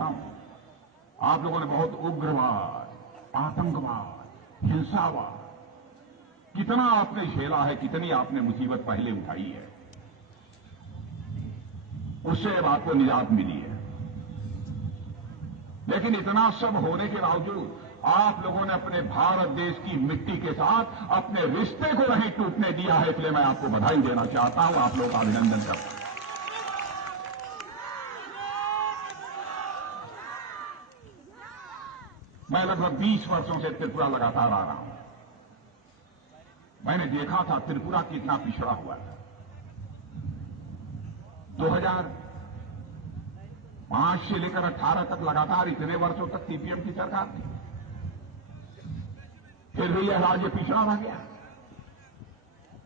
आप लोगों ने बहुत उग्रवाद, आतंकवाद, हिंसावाद कितना आपने झेला है, कितनी आपने मुसीबत पहले उठाई है, उससे अब आपको निजात मिली है। लेकिन इतना सब होने के बावजूद आप लोगों ने अपने भारत देश की मिट्टी के साथ अपने रिश्ते को नहीं टूटने दिया है, इसलिए मैं आपको बधाई देना चाहता हूं, आप लोगों का अभिनंदन करता हूं। मैं लगभग 20 वर्षों से त्रिपुरा लगातार आ रहा हूं। मैंने देखा था त्रिपुरा कितना पिछड़ा हुआ था। 2005 से लेकर 18 तक लगातार इतने वर्षों तक सीपीएम की सरकार थी, फिर भी यह राज्य पिछड़ा रह गया।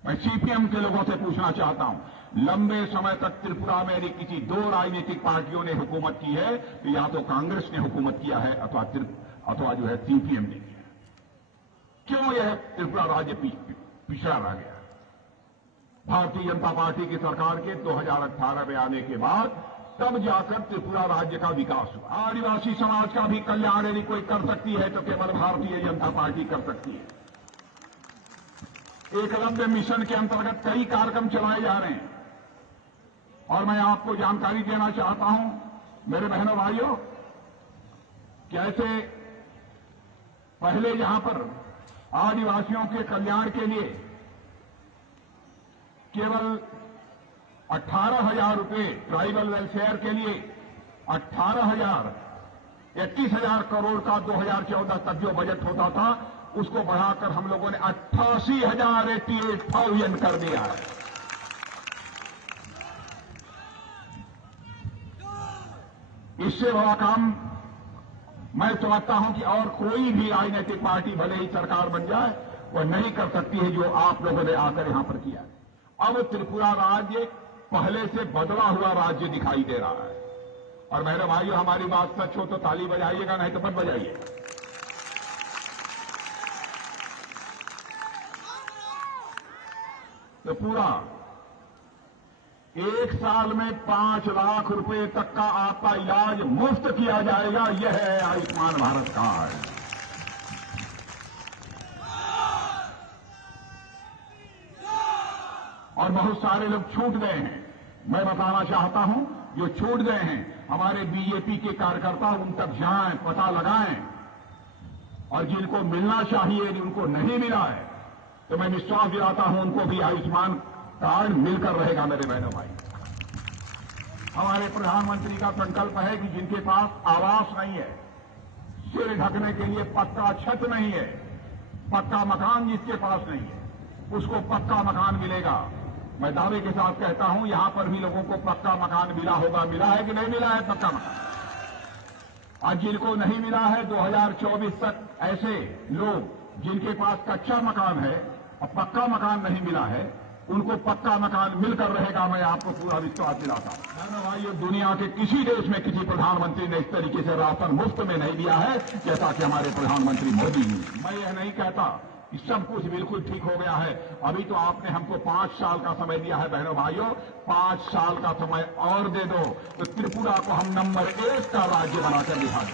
मैं सीपीएम के लोगों से पूछना चाहता हूं, लंबे समय तक त्रिपुरा में यदि किसी दो राजनीतिक पार्टियों ने हुकूमत की है तो या तो कांग्रेस ने हुकूमत किया है अथवा जो है सीपीएम ने किया। क्यों यह त्रिपुरा राज्य पिछड़ा रह गया? भारतीय जनता पार्टी की सरकार के 2018 में आने के बाद तब जाकर त्रिपुरा राज्य का विकास हुआ। आदिवासी समाज का भी कल्याण यदि कोई कर सकती है तो केवल भारतीय जनता पार्टी कर सकती है। एकलव्य मिशन के अंतर्गत कई कार्यक्रम चलाए जा रहे हैं और मैं आपको जानकारी देना चाहता हूं मेरे बहनों भाइयों, कैसे पहले यहां पर आदिवासियों के कल्याण के लिए केवल 18,000 रुपये, ट्राइबल वेलफेयर के लिए 31,000 करोड़ का 2014 तक जो बजट होता था उसको बढ़ाकर हम लोगों ने 88,000 कर दिया है। इससे बड़ा काम मैं समझता हूं कि और कोई भी राजनीतिक पार्टी भले ही सरकार बन जाए वह नहीं कर सकती है जो आप लोगों ने आकर यहां पर किया। अब त्रिपुरा राज्य पहले से बदला हुआ राज्य दिखाई दे रहा है। और मेरे भाइयों, हमारी बात सच हो तो ताली बजाइएगा, नहीं तो मत बजाइएगा। तो पूरा 1 साल में 5 लाख रुपए तक का आपका इलाज मुफ्त किया जाएगा। यह है आयुष्मान भारत कार्ड। और बहुत सारे लोग छूट गए हैं। मैं बताना चाहता हूं, जो छूट गए हैं हमारे बीजेपी के कार्यकर्ता उन तक जाएं, पता लगाएं, और जिनको मिलना चाहिए यदि उनको नहीं मिला है तो मैं विश्वास दिलाता हूं उनको भी आयुष्मान कार्ड मिलकर रहेगा। मेरे बहनों भाई, हमारे प्रधानमंत्री का संकल्प है कि जिनके पास आवास नहीं है, सिर ढकने के लिए पक्का छत नहीं है, पक्का मकान जिसके पास नहीं है उसको पक्का मकान मिलेगा। मैं दावे के साथ कहता हूं यहां पर भी लोगों को पक्का मकान मिला होगा। मिला है कि नहीं मिला है पक्का मकान? आज जिनको नहीं मिला है 2024 तक ऐसे लोग जिनके पास कच्चा मकान है और पक्का मकान नहीं मिला है उनको पक्का मकान मिलकर रहेगा। मैं आपको पूरा विश्वास दिलाता हूं। भाइयों, दुनिया के किसी देश में किसी प्रधानमंत्री ने इस तरीके से राशन मुफ्त में नहीं दिया है जैसा कि हमारे प्रधानमंत्री मोदी ने। मैं यह नहीं कहता कि सब कुछ बिल्कुल ठीक हो गया है। अभी तो आपने हमको 5 साल का समय दिया है। बहनों भाइयों, 5 साल का समय और दे दो तो त्रिपुरा को हम नंबर 1 का राज्य बनाकर दिखा दें।